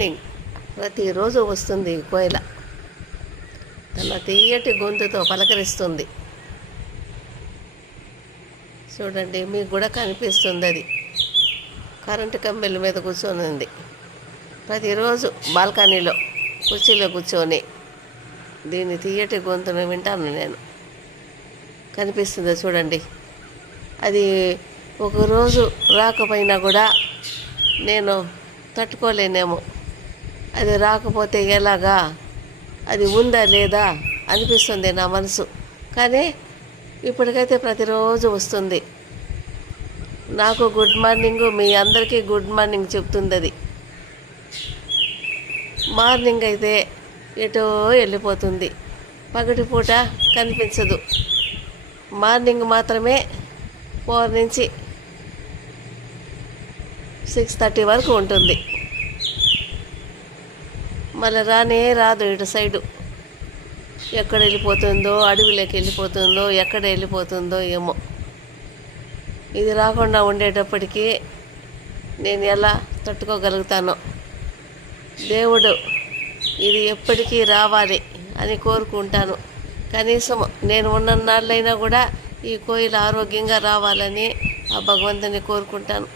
Morning ప్రతిరోజు వస్తుంది ఈ కోయిల. తన తీయటి గొంతుతో పలకరిస్తుంది. చూడండి, మీకు కూడా కనిపిస్తుంది. అది కరెంటు కమ్మెల మీద కూర్చొని ఉంది. ప్రతిరోజు బాల్కనీలో కుర్చీలో కూర్చొని దీని తీయటి గొంతును వింటాను నేను. కనిపిస్తుందో చూడండి. అది ఒకరోజు రాకపోయినా కూడా నేను తట్టుకోలేనేమో. అది రాకపోతే ఎలాగా, అది ఉందా లేదా అనిపిస్తుంది నా మనసు. కానీ ఇప్పటికైతే ప్రతిరోజు వస్తుంది. నాకు గుడ్ మార్నింగ్, మీ అందరికీ గుడ్ మార్నింగ్ చెప్తుంది. అది మార్నింగ్ అయితే ఎటో వెళ్ళిపోతుంది, పగటిపూట కనిపించదు. మార్నింగ్ మాత్రమే 4 నుంచి 6:30 వరకు ఉంటుంది. మళ్ళీ రాదు ఇటు సైడు. ఎక్కడ వెళ్ళిపోతుందో, అడవిలోకి వెళ్ళిపోతుందో, ఎక్కడ వెళ్ళిపోతుందో ఏమో. ఇది రాకుండా ఉండేటప్పటికీ నేను ఎలా తట్టుకోగలుగుతానో. దేవుడు ఇది ఎప్పటికీ రావాలి అని కోరుకుంటాను. కనీసం నేను ఉన్నన్నాళ్ళైనా కూడా ఈ కోయిల ఆరోగ్యంగా రావాలని ఆ భగవంతుని కోరుకుంటాను.